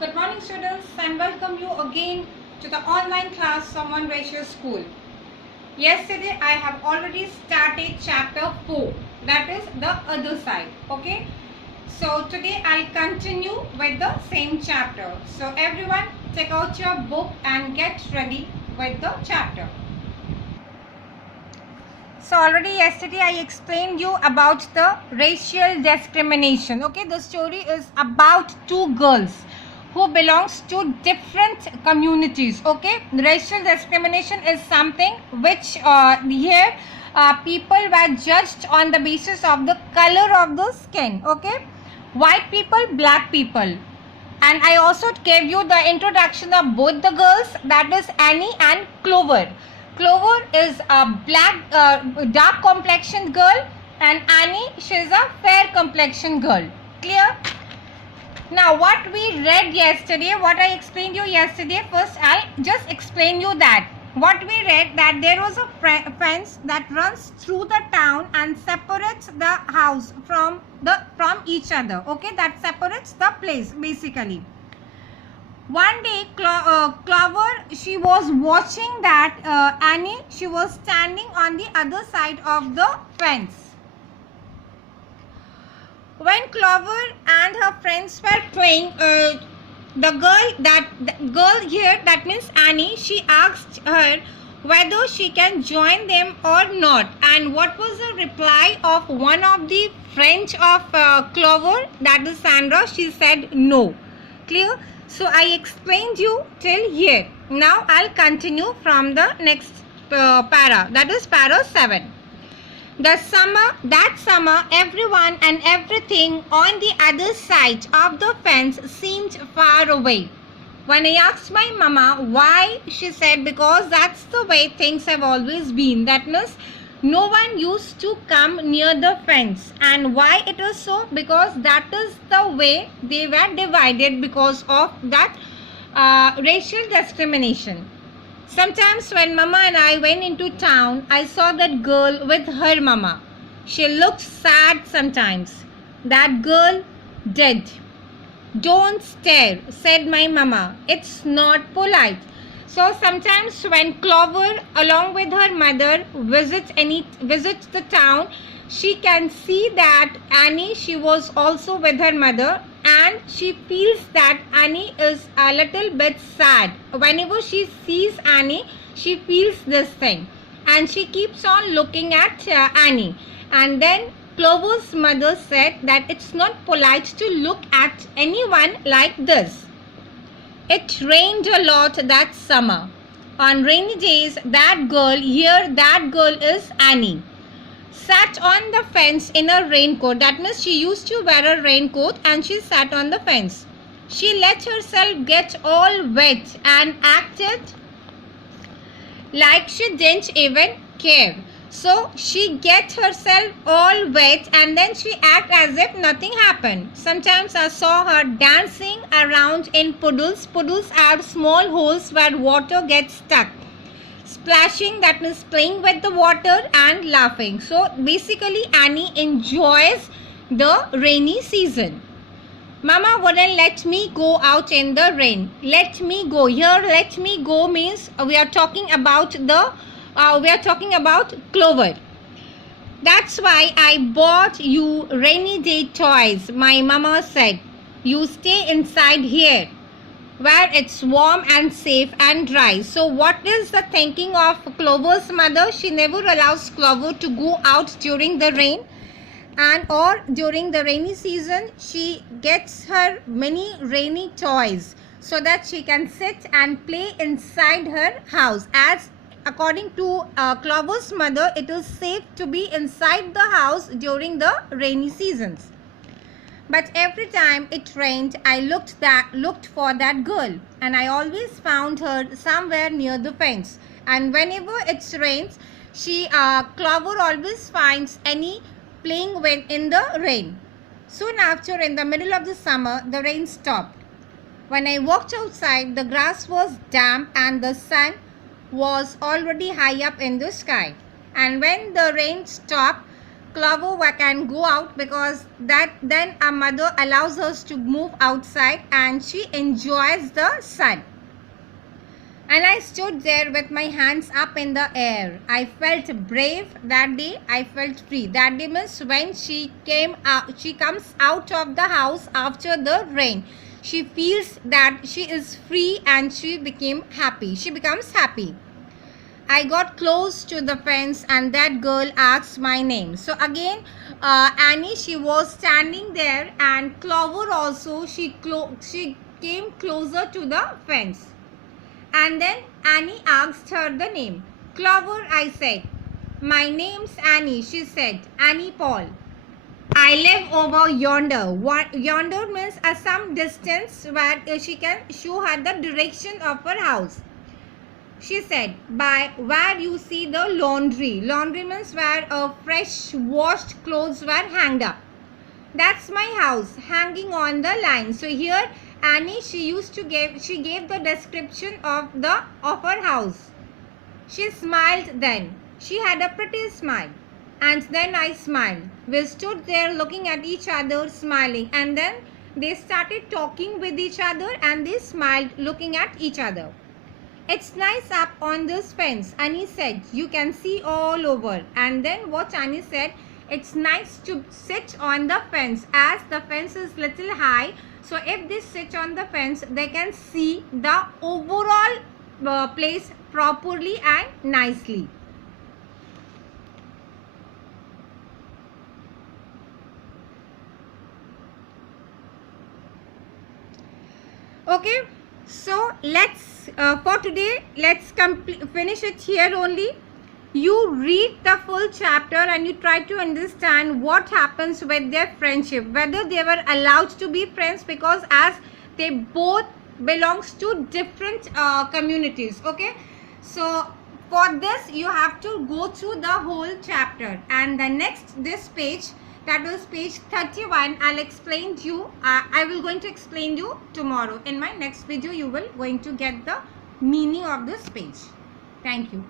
Good morning, students, and welcome you again to the online class Someone Ratio School. Yesterday, I have already started chapter 4, that is the other side. Okay, so today I'll continue with the same chapter. So, everyone, take out your book and get ready with the chapter. So already yesterday I explained you about the racial discrimination. Okay, the story is about two girls who belongs to different communities. Okay, racial discrimination is something which here people were judged on the basis of the color of the skin. Okay, white people, black people. And I also gave you the introduction of both the girls, that is Annie and Clover. Clover is a black, dark complexioned girl, and Annie, she is a fair complexioned girl. Clear? Now, what we read yesterday, what I explained you yesterday, first I'll just explain you that. What we read, that there was a fence that runs through the town and separates the house from each other. Okay, that separates the place basically. One day, Clover, she was watching that Annie, she was standing on the other side of the fence. When Clover and her friends were playing, the girl here, that means Annie, she asked her whether she can join them or not. And what was the reply of one of the friends of Clover, that is Sandra? She said no. Clear? So I explained you till here. Now I'll continue from the next para, that is para 7. That summer, everyone and everything on the other side of the fence seemed far away. When I asked my mama why, she said because that's the way things have always been. That means no one used to come near the fence. And why it was so? Because that is the way they were divided because of that racial discrimination. Sometimes when mama and I went into town, I saw that girl with her mama. She looked sad sometimes. That girl did. Don't stare, said my mama. It's not polite. So sometimes when Clover along with her mother visits the town, she can see that Annie, she was also with her mother, and she feels that Annie is a little bit sad. Whenever she sees Annie, she feels this thing, and she keeps on looking at Annie. And then Clover's mother said that it's not polite to look at anyone like this. It rained a lot that summer. On rainy days, that girl is Annie, sat on the fence in a raincoat. That means she used to wear a raincoat and she sat on the fence. She let herself get all wet and acted like she didn't even care. So she gets herself all wet and then she acts as if nothing happened. Sometimes I saw her dancing around in puddles. Puddles are small holes where water gets stuck. Splashing, that means playing with the water, and laughing. So basically Annie enjoys the rainy season. Mama wouldn't let me go out in the rain. Let me go. Here let me go means we are talking about Clover. That's why I bought you rainy day toys. My mama said, you stay inside here where it's warm and safe and dry. So what is the thinking of Clover's mother? She never allows Clover to go out during the rain, or during the rainy season she gets her many rainy toys so that she can sit and play inside her house. As according to Clover's mother, it is safe to be inside the house during the rainy seasons. But every time it rained, I looked for that girl, and I always found her somewhere near the fence. And whenever it rains, Clover always finds Annie playing in the rain. Soon after, in the middle of the summer, the rain stopped. When I walked outside, the grass was damp and the sun was already high up in the sky. And when the rain stopped, Clover can go out because that then our mother allows us to move outside and she enjoys the sun. And I stood there with my hands up in the air. I felt brave that day. I felt free. That day means when she comes out of the house after the rain. She feels that she is free and she became happy. She becomes happy. I got close to the fence and that girl asked my name. So again, Annie, she was standing there, and Clover also, she came closer to the fence. And then Annie asked her the name. Clover, I said. My name's Annie, she said. Annie Paul. I live over yonder. Yonder means some distance where she can show her the direction of her house. She said, by where you see the laundry. Laundry means where fresh washed clothes were hanged up. That's my house, hanging on the line. So here Annie, she gave the description of her house. She smiled then. She had a pretty smile. And then I smiled. We stood there looking at each other, smiling. And then they started talking with each other and they smiled looking at each other. It's nice up on this fence, Annie said. You can see all over. And then what Annie said, it's nice to sit on the fence as the fence is little high. So if they sit on the fence, they can see the overall place properly and nicely. Okay, so let's for today, let's finish it here only. You read the full chapter and you try to understand what happens with their friendship, whether they were allowed to be friends, because as they both belongs to different communities. Okay, so for this you have to go through the whole chapter, and the next this page, that was page 31, I'll explain to you. I will going to explain you tomorrow in my next video. You will going to get the meaning of this page. Thank you.